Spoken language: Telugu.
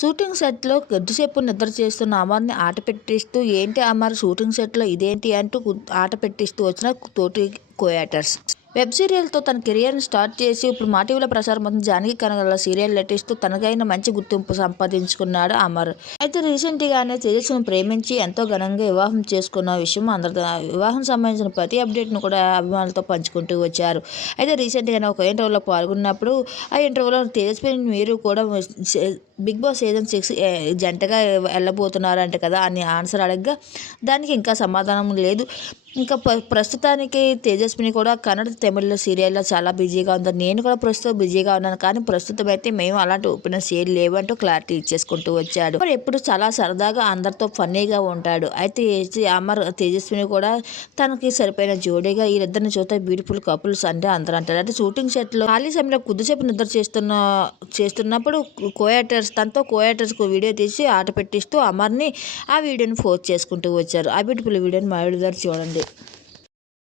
షూటింగ్ సెట్లో కొద్దిసేపు నిద్ర చేస్తున్న అమర్ని ఆట పెట్టిస్తూ ఏంటి అమర్ షూటింగ్ సెట్లో ఇదేంటి? అంటూ ఆట పెట్టిస్తూ వచ్చిన తోటి కోయాటర్స్ వెబ్ సీరియల్తో తన కెరియర్ని స్టార్ట్ చేసి ఇప్పుడు మా టీవీలో ప్రసారం అవుతున్న జానకి కనగల సీరియల్ నటిస్తూ తనకైన మంచి గుర్తింపు సంపాదించుకున్నాడు అమర్. అయితే రీసెంట్గానే తేజస్విని ప్రేమించి ఎంతో ఘనంగా వివాహం చేసుకున్న విషయం అందరితో వివాహం సంబంధించిన ప్రతి అప్డేట్ను కూడా అభిమానులతో పంచుకుంటూ వచ్చారు. అయితే రీసెంట్గానే ఒక ఇంటర్వ్యూలో పాల్గొన్నప్పుడు ఆ ఇంటర్వ్యూలో తేజస్విని మీరు కూడా బిగ్ బాస్ సీజన్ సిక్స్ జంటగా వెళ్ళబోతున్నారంట కదా అని ఆన్సర్ అడగగా దానికి ఇంకా సమాధానం లేదు. ఇంకా ప్ర- ప్రస్తుతానికి తేజస్విని కూడా కన్నడ తమిళ సీరియల్లో చాలా బిజీగా ఉంది. నేను కూడా ప్రస్తుతం బిజీగా ఉన్నాను కానీ ప్రస్తుతం అయితే మేము అలాంటి ఒపీనియన్స్ ఏం లేవంటూ క్లారిటీ ఇచ్చేసుకుంటూ వచ్చాడు. మరి ఎప్పుడు చాలా సరదాగా అందరితో ఫన్నీగా ఉంటాడు. అయితే అమర్ తేజస్విని కూడా తనకి సరిపోయిన జోడీగా వీరిద్దరిని చూస్తే బ్యూటిఫుల్ కపుల్స్ అంటే అందరూ అంటారు. అంటే షూటింగ్ సెట్లో ఖాళీ సమయంలో కొద్దిసేపు నిద్ర చేస్తున్న చేస్తున్నప్పుడు కోయాటర్స్ తనతో కోయాటర్స్కు వీడియో తీసి ఆట పెట్టిస్తూ అమర్ని ఆ వీడియోని పోస్ట్ చేసుకుంటూ వచ్చారు. ఆ బ్యూటిఫుల్ వీడియోని మా వీడియో చూడండి.